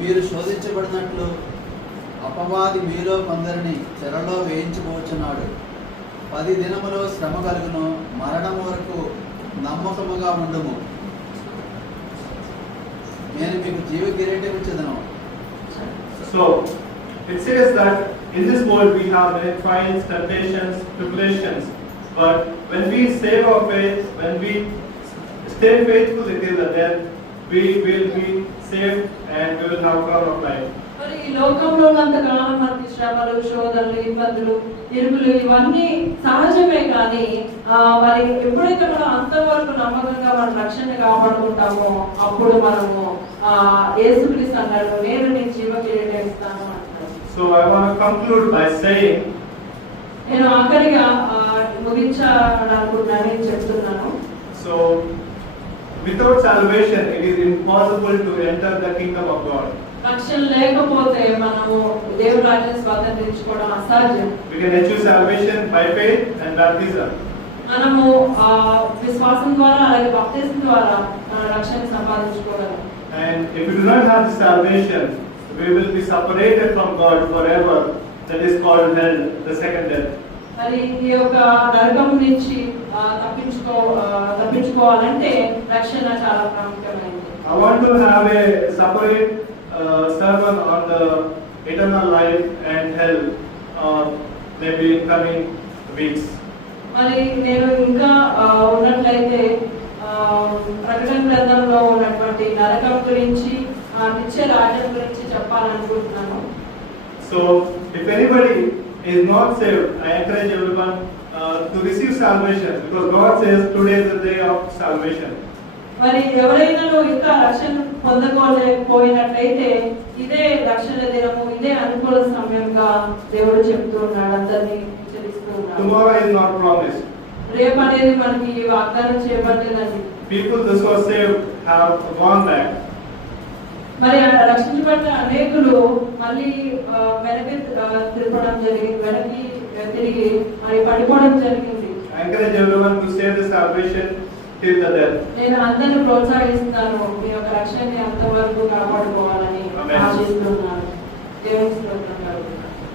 మీరు శోధించబడినట్లు అపవాది మీలో కొందరిని చెరలో వేయించబోచున్నాడు. 10 దినములో శ్రమ కలుగును, మరణం వరకు నమ్మకముగా ఉండుము. నేను మీకు జీవ కిరీటం ఇచ్చేదను. So it says that in this world we have many trials, temptations, tribulations, but when we save our faith, when we stay faithful until the death, we will be saved and we will have crown of life. మరి ఈ లోకంలో ఉన్నంత కాలం మనకి శ్రమలు, శోధనలు, ఇబ్బందులు, ఇరుకులు ఇవన్నీ సహజమే, కానీ మరి ఎప్పుడైతే మనం అంతవరకు నమ్మకంగా మన రక్షణ కాపాడుకుంటామో అప్పుడు మనము యేసుక్రీస్తు అన్నాడు, నేను నీ జీవ కిరీటం ఇస్తాను అంటాడు. So I want to conclude by saying, నేను ఆఖరిగా ముగించాలనుకుంటున్నాను చెప్తున్నాను. so without salvation it is impossible to enter the kingdom of God. రక్షణ లేకపోతే మనము దేవుని రాజ్యం స్వతంత్రించుకోవడం అసాధ్యం. We can achieve salvation by faith and baptism. మనము విశ్వాసం ద్వారా అలాగే బాప్తిసం ద్వారా రక్షణ సంపాదించుకోగలం. And if we do not have the salvation, we will be separated from God forever. That is called hell, the second death. మరి ఈ యొక్క నరకం నుంచి తప్పించుకోవాలంటే రక్షణ చాలా ప్రాముఖ్యమైనది. I want to have a separate sermon on the eternal life and hell, maybe in coming weeks. మరి నేను ఇంకా ఉన్నట్లయితే ప్రకటన గ్రంథంలో ఉన్నటువంటి నరకం గురించి ఆ నిత్య రాజ్యం గురించి చెప్పాలనుకుంటున్నాను. So, if anybody is not saved, I encourage everyone to receive salvation, because God says today is the day of salvation. మరి ఎవరైనా ఇంకా రక్షణ పొందకోలేకపోయినట్లయితే ఇదే రక్షణ దినము, ఇదే అనుకూల సమయంగా దేవుడు చెప్తూ ఉన్నాడు, అందరినీ హెచ్చరిస్తూ ఉన్నాడు. Tomorrow is not promised. రేపు అనేది మనకి వాగ్దానం చేయబడలేదండి. People those who are saved have gone back. మరి రక్షించబడ్డ అనేకులు మళ్ళీ వెనక్కి తిరిగి మరి పడిపోవడం జరిగింది. I encourage everyone to save the salvation till the death. నేను అందరిని ప్రోత్సహిస్తాను, మీ యొక్క రక్షణని అంతవరకు కాపాడుకోవాలని Amen. ఆశిస్తున్నాను. దేవుని స్తోత్రం.